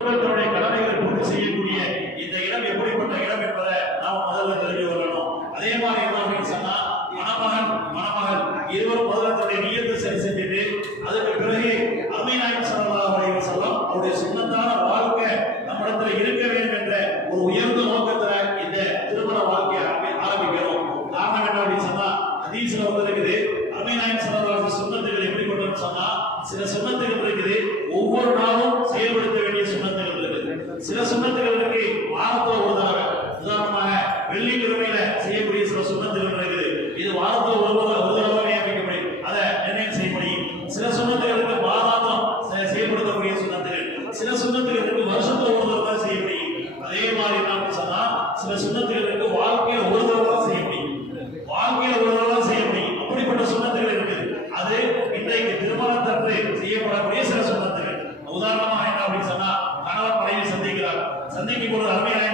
தன்னுடைய கடமைகளை பூர்த்தி செய்யக்கூடிய இந்த இடம் எப்படிப்பட்ட இடம் என்பதை நாம முதல்ல தெரிஞ்சு கொள்ளணும். அதே மாதிரி என்ன அப்படின்னு சொன்னா மணமகன் மணமகள் இருவரும் முதல்ல தன்னுடைய நியத்தை சரி செஞ்சுட்டு அதுக்கு பிறகு அருமைநாயகம் ஸல்லல்லாஹு அலைஹி வஸல்லம் அவருடைய சுண்ணத்தான வாழ்க்கை நம்மிடத்துல இருக்க வேண்டும் என்ற ஒரு உயர்ந்த நோக்கத்துல இந்த திருமண வாழ்க்கையை ஆரம்பிக்கிறோம். காரணம் என்ன அப்படின்னு சொன்னா ஹதீஸ்ல வந்து இருக்குது அருமைநாயகம் ஸல்லல்லாஹு அலைஹி எப்படி கொண்டு வந்து சொன்னா சில சுண்ணத்துகள் இருக்குது ஒவ்வொரு நாளும் செயல்படுத்த வேண்டிய சுண்ணத்துகள் இருக்குது சில சுண்ணத்துகள் இருக்கு வாரத்துல ஒரு தடவை. உதாரணமாக வெள்ளிக்கிழமையில செய்யக்கூடிய சில சுண்ணத்துகள் இருக்குது. இது வாரத்துல ஒரு தடவை ஒரு தடவை முடியும் அதை நிர்ணயம் செய்ய முடியும் சில சுண்ணத்துகளுக்கு வாராந்தம் மாதாந்தம் செயல்படுத்தக்கூடிய சுண்ணத்துகள் சில சுண்ணத்துகளுக்கு வருஷத்துல ஒரு தடவை தான் செய்ய முடியும் அதே மாதிரி என்ன சொன்னா சில சுண்ணத்துகளுக்கு வாழ்க்கையில ஒரு தடவை தான் செய்ய முடியும் வாழ்க்கையில ஒரு தடவை செய்ய முடியும் அப்படிப்பட்ட சுண்ணத்துகள் இருக்குது. அது இன்றைக்கு திருமணத்தன்று செய்யப்படக்கூடிய சந்தைக்கு போறது அருமையான